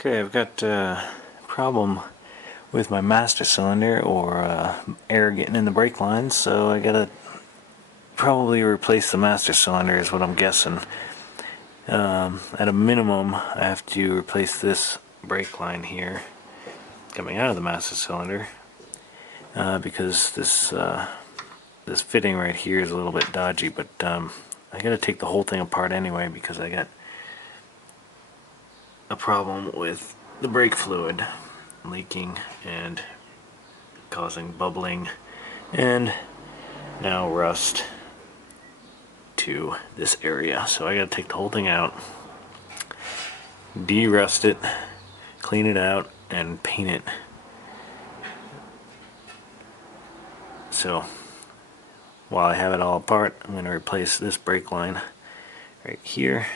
Okay, I've got a problem with my master cylinder, or air getting in the brake lines, so I gotta probably replace the master cylinder is what I'm guessing. At a minimum, I have to replace this brake line here coming out of the master cylinder because this fitting right here is a little bit dodgy, but I gotta take the whole thing apart anyway because I got a problem with the brake fluid leaking and causing bubbling and now rust to this area. So I gotta take the whole thing out, de-rust it, clean it out, and paint it. So while I have it all apart, I'm going to replace this brake line right here,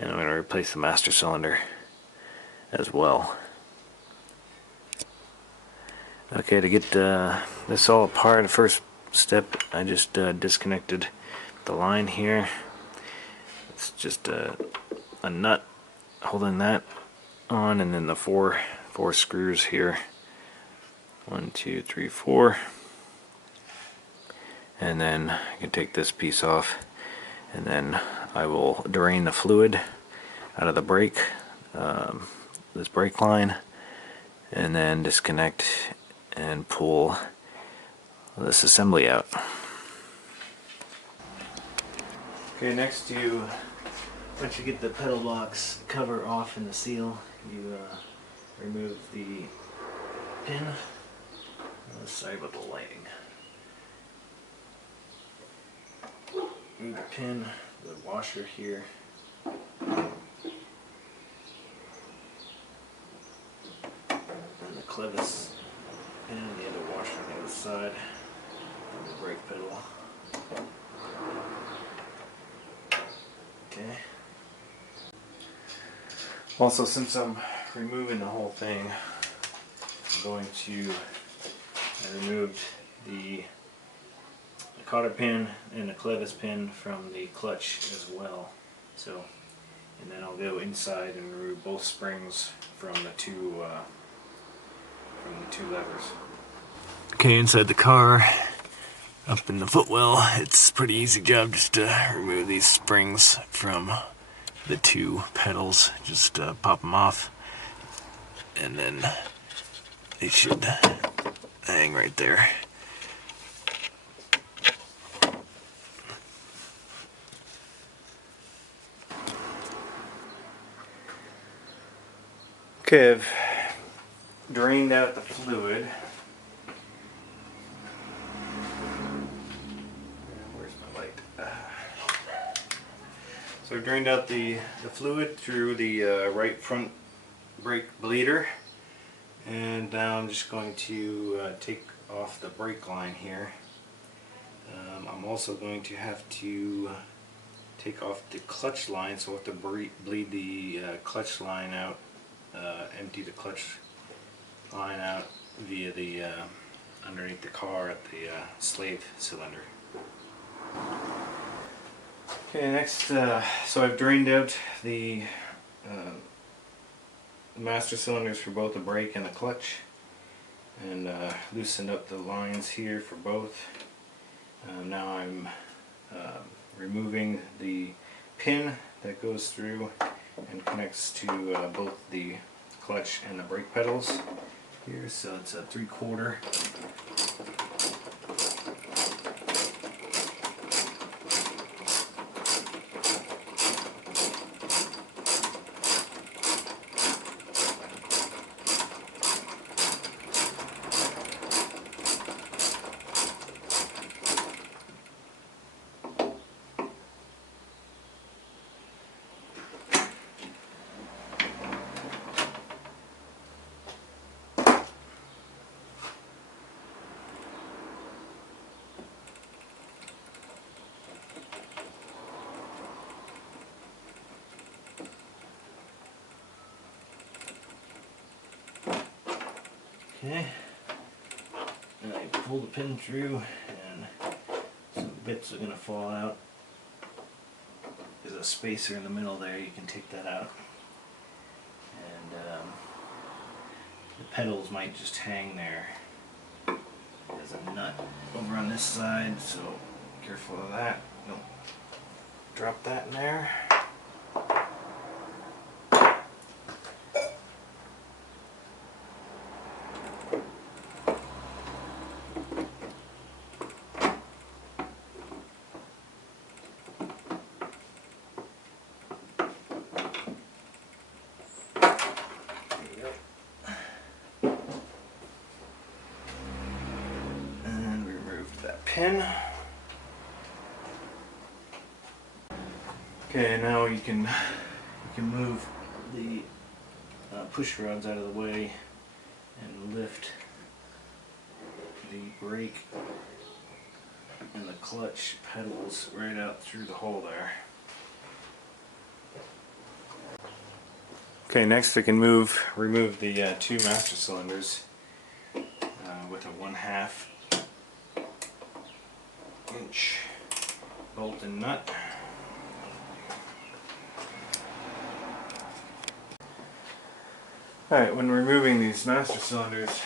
and I'm going to replace the master cylinder as well. Okay, to get this all apart, the first step, I just disconnected the line here. It's just a nut holding that on, and then the four screws here. 1, 2, 3, 4. And then I can take this piece off, and then I will drain the fluid out of the brake, this brake line, and then disconnect and pull this assembly out. Okay, next once you get the pedal box cover off in the seal, you remove the pin. Sorry about the lighting. Remove the pin, the washer here. And the clevis pin, the other washer on the other side of the brake pedal. Okay. Also, since I'm removing the whole thing, I'm going to remove the cotter pin and the clevis pin from the clutch as well. So, and then I'll go inside and remove both springs from the two levers. Okay, inside the car, up in the footwell, it's a pretty easy job just to remove these springs from the two pedals. Just pop them off, and then they should hang right there. Okay, I've drained out the fluid. Where's my light? So I've drained out the fluid through the right front brake bleeder, and now I'm just going to take off the brake line here. I'm also going to have to take off the clutch line, so I'll have to bleed the clutch line out, empty the clutch line out via the underneath the car at the slave cylinder. Okay, next, so I've drained out the master cylinders for both the brake and the clutch, and loosened up the lines here for both. Now I'm removing the pin that goes through and connects to both the clutch and the brake pedals here. So it's a 3/4. Okay, and I pull the pin through, and some bits are going to fall out. There's a spacer in the middle there, you can take that out. pedals might just hang there. There's a nut over on this side, so careful of that. Don't drop that in there. Pin. Okay, now you can move the push rods out of the way and lift the brake and the clutch pedals right out through the hole there. Okay, next we can remove the two master cylinders with a 1/2 inch bolt and nut. Alright, when removing these master cylinders,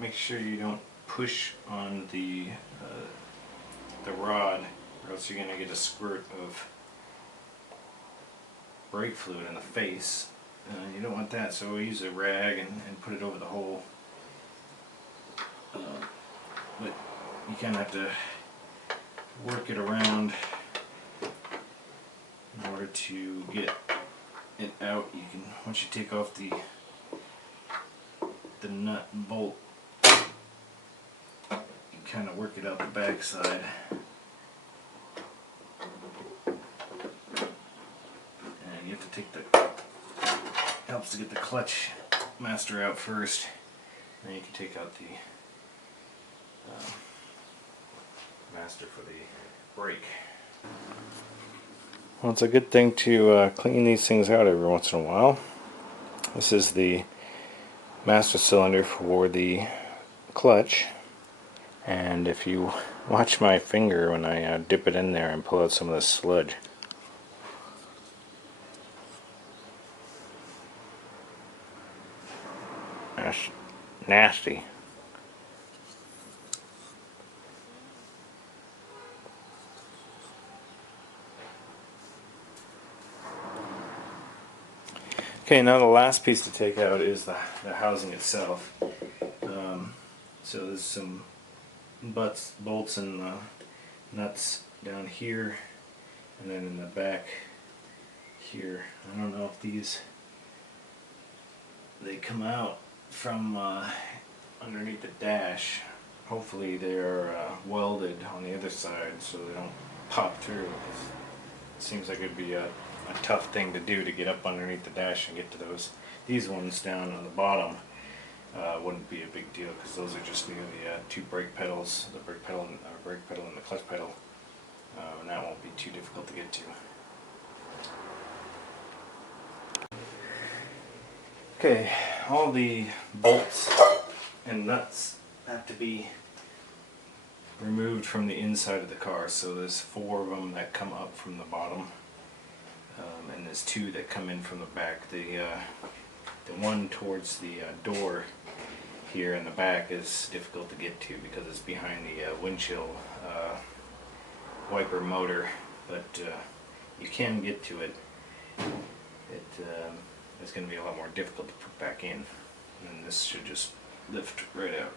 make sure you don't push on the rod, or else you're going to get a squirt of brake fluid in the face. You don't want that, so we use a rag and put it over the hole. But you kind of have to work it around in order to get it out. You can, once you take off the nut and bolt, you kind of work it out the back side. And you have to take helps to get the clutch master out first. Then you can take out the master for the brake. Well, it's a good thing to clean these things out every once in a while. This is the master cylinder for the clutch, and if you watch my finger when I dip it in there and pull out some of the sludge, that's nasty. Okay, now the last piece to take out is the housing itself. So there's some bolts and nuts down here, and then in the back here. I don't know if they come out from underneath the dash. Hopefully they're welded on the other side so they don't pop through. It seems like it'd be a tough thing to do to get up underneath the dash and get to those. These ones down on the bottom wouldn't be a big deal because those are just near the two brake pedals, the brake pedal and the clutch pedal, and that won't be too difficult to get to. Okay, all the bolts and nuts have to be removed from the inside of the car. So there's 4 of them that come up from the bottom. And there's 2 that come in from the back. The one towards the door here in the back is difficult to get to because it's behind the windshield wiper motor, but you can get to it. It's going to be a lot more difficult to put back in, and this should just lift right out.